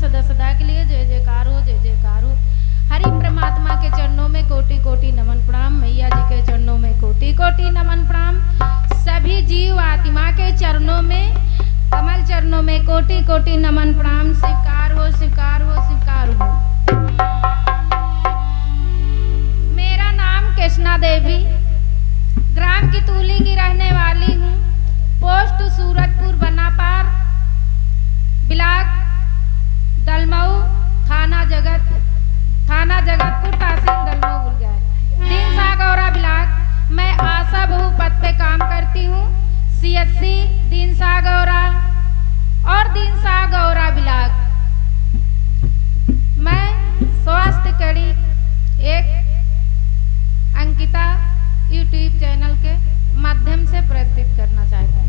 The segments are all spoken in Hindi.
सदा सदा के लिए जय जयकार हो, जय जयकार हो। हरि परमात्मा के चरणों में कोटि कोटि नमन प्रणाम। मैया जी के चरणों में कोटि कोटि नमन प्रणाम। सभी जीव आत्मा के चरणों में, कमल चरणों में कोटि कोटि नमन प्रणाम। स्वीकार हो, स्वीकार हो, स्वीकार हो। मेरा नाम कृष्णा देवी, ग्राम कितूली की रहने वाली हूँ। पोस्ट सूरतपुर बनापार, ब्लॉक दलमऊ, थाना जगतपुर, तहसील दलमऊ गुर्जर, दीनसा गौरा ब्लॉक। मैं आशा बहु पद पे काम करती हूँ। CSC दीनसा गौरा और दीनसा गौरा ब्लॉक। मैं स्वास्थ्य कड़ी एक अंकिता YouTube चैनल के माध्यम से प्रस्तुत करना चाहता हूँ।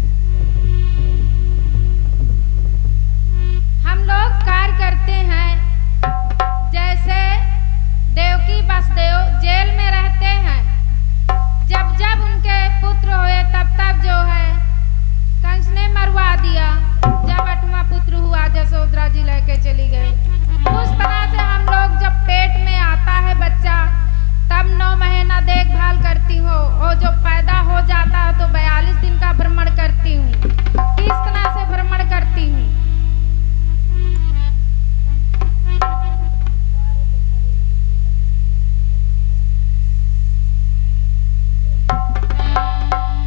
हम लोग कार्य करते हैं, जैसे देवकी वसुदेव जेल में रहते हैं। जब जब उनके पुत्र हुए तब तब जो है कंस ने मरवा दिया। जब 8वां पुत्र हुआ जसोदरा जी लेके चली गई। उस तरह से हम लोग जब पेट में आता है बच्चा, तब 9 महीना देखभाल करती हूँ, और जो पैदा हो जाता है तो 42 दिन का भ्रमण करती हूँ। किस तरह से भ्रमण करती हूँ?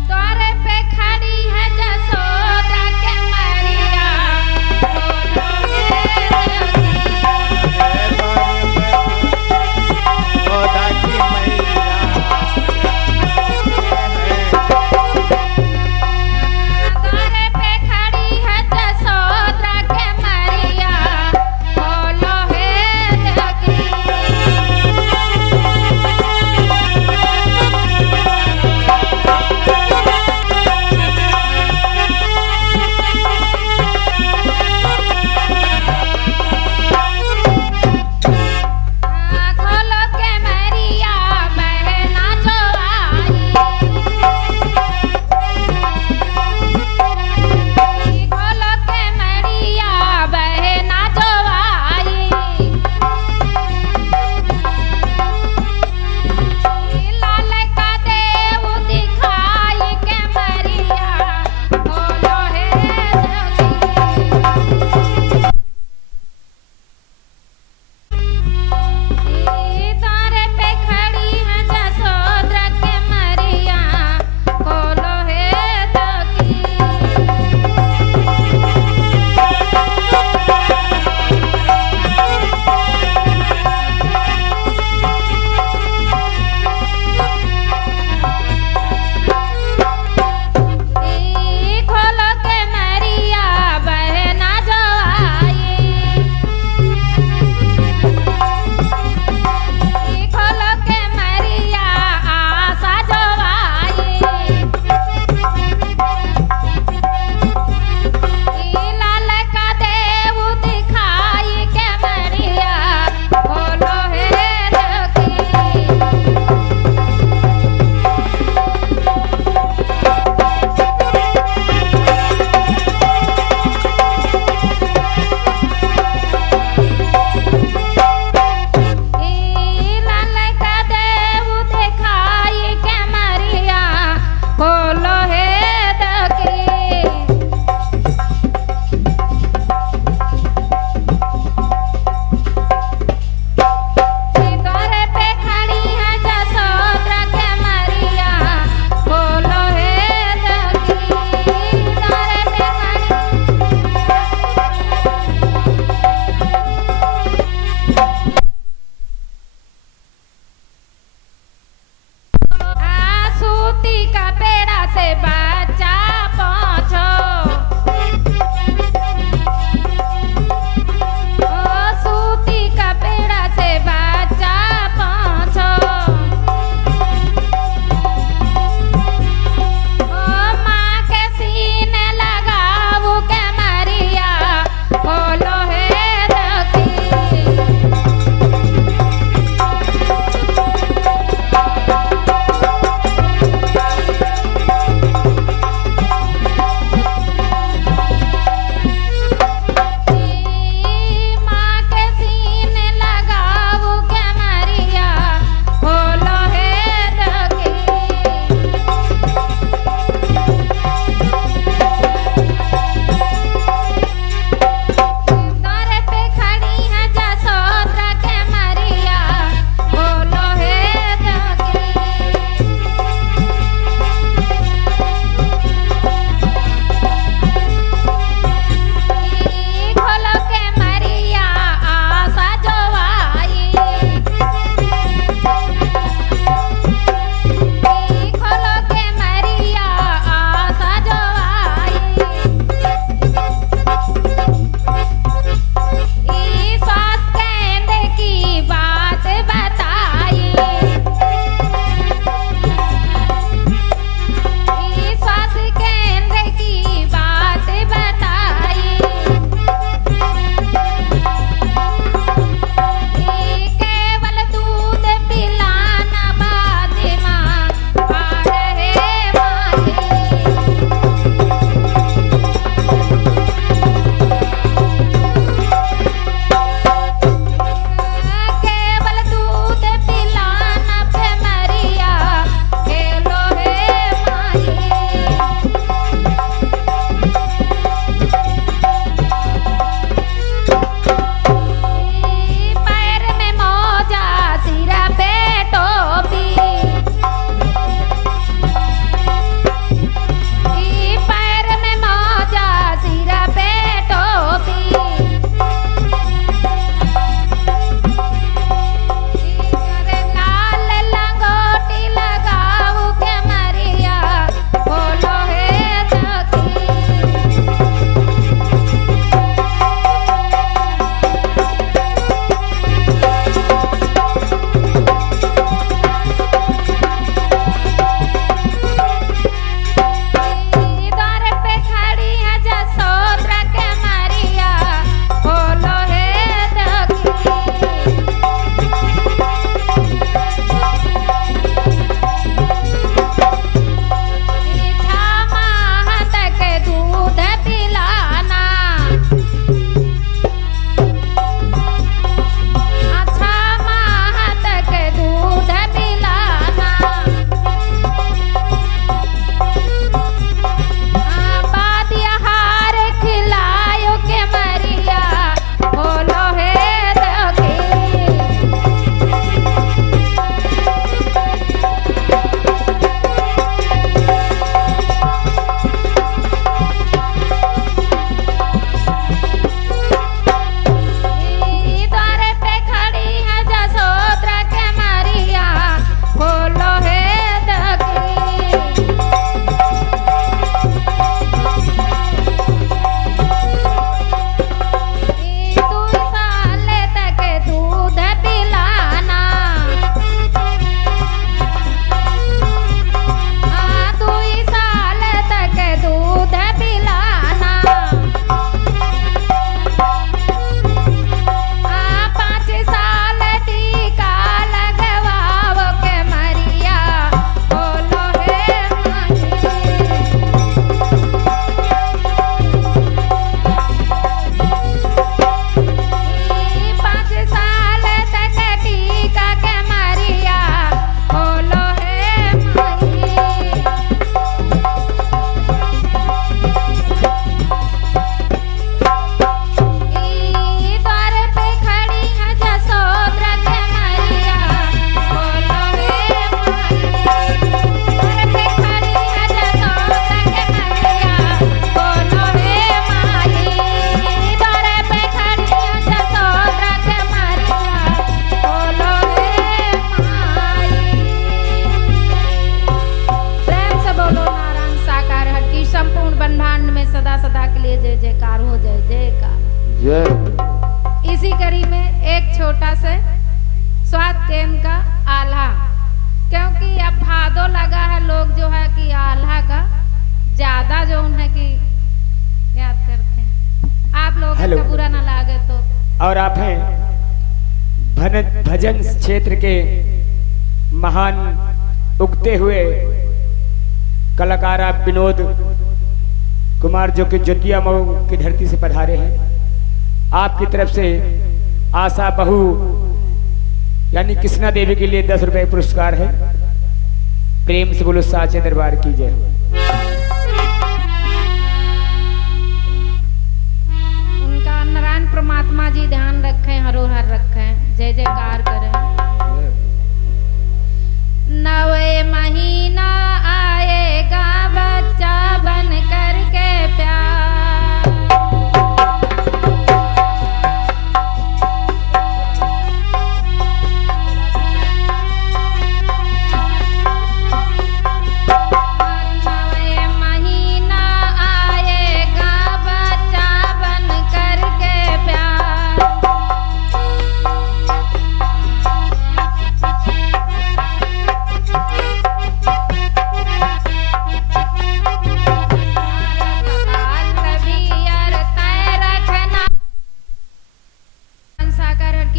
द्वारे पे खड़ी है जसोदा के मरिया, इसी कड़ी में एक छोटा से स्वाद केंद्र का आल्हा, क्योंकि अब भादो लगा है, लोग जो है कि आल्हा का ज्यादा जो उन्हें कि याद करते हैं। आप लोग का बुरा ना लागे तो। और आप हैं भजन क्षेत्र के महान उगते हुए कलाकार आप विनोद कुमार, जो कि ज्योतिया मऊ की धरती से पधारे हैं। आपकी तरफ से आशा बहू यानी कृष्णा देवी के लिए 10 रुपए पुरस्कार है। प्रेम से बोलो साचे दरबार की जय। उनका नारायण परमात्मा जी ध्यान रखें, हरोहर रखें, जय जयकार करें। नवे महीना आएगा बच्चा बन करके प्यार,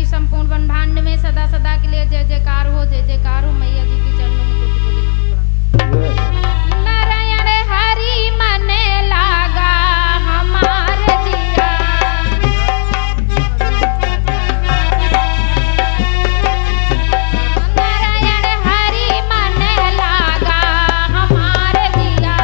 संपूर्ण ब्रह्मांड में सदा सदा के लिए जय जयकार हो, जय जयकार हो। मैया जी के चरणों में कोटि कोटि नमस्कार। नारायण हरि मन लागा हमारे जिया, नारायण हरि मन लागा हमारे जिया,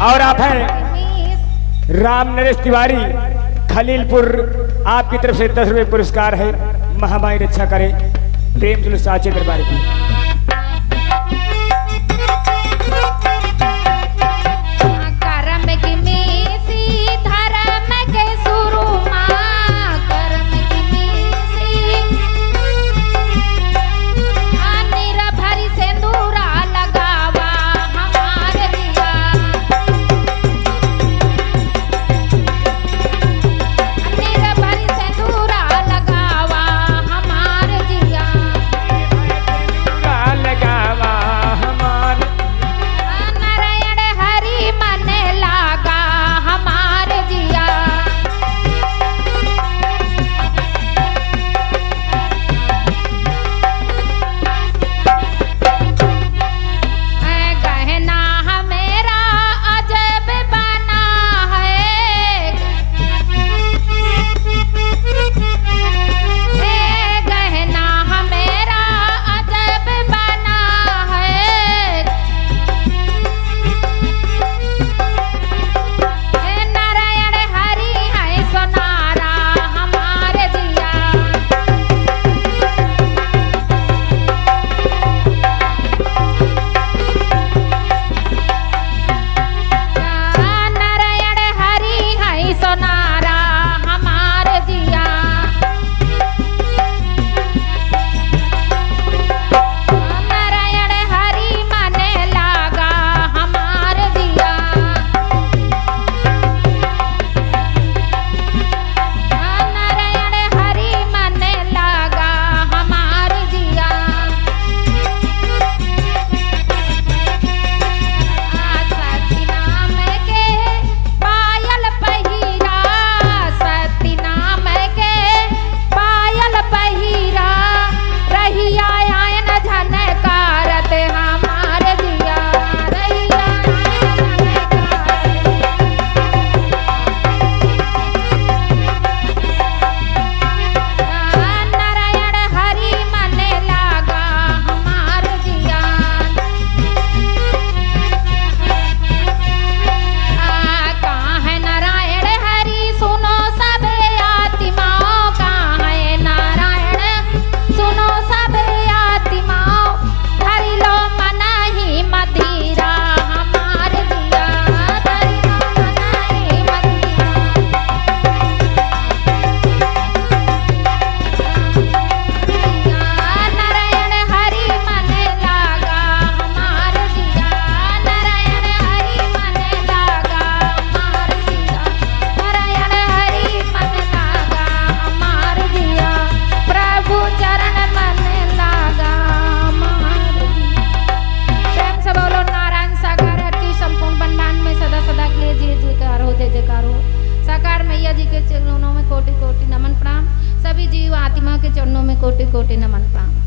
और आप हैं राम नरेश तिवारी खलीलपुर, आपकी तरफ से 10 रुपए पुरस्कार है। महामाई रक्षा करे, प्रेम से साचे दरबार की। मैया जी के चरणों में कोटि कोटि नमन प्रणाम। सभी जीव आत्मा के चरणों में कोटि कोटि नमन प्रणाम।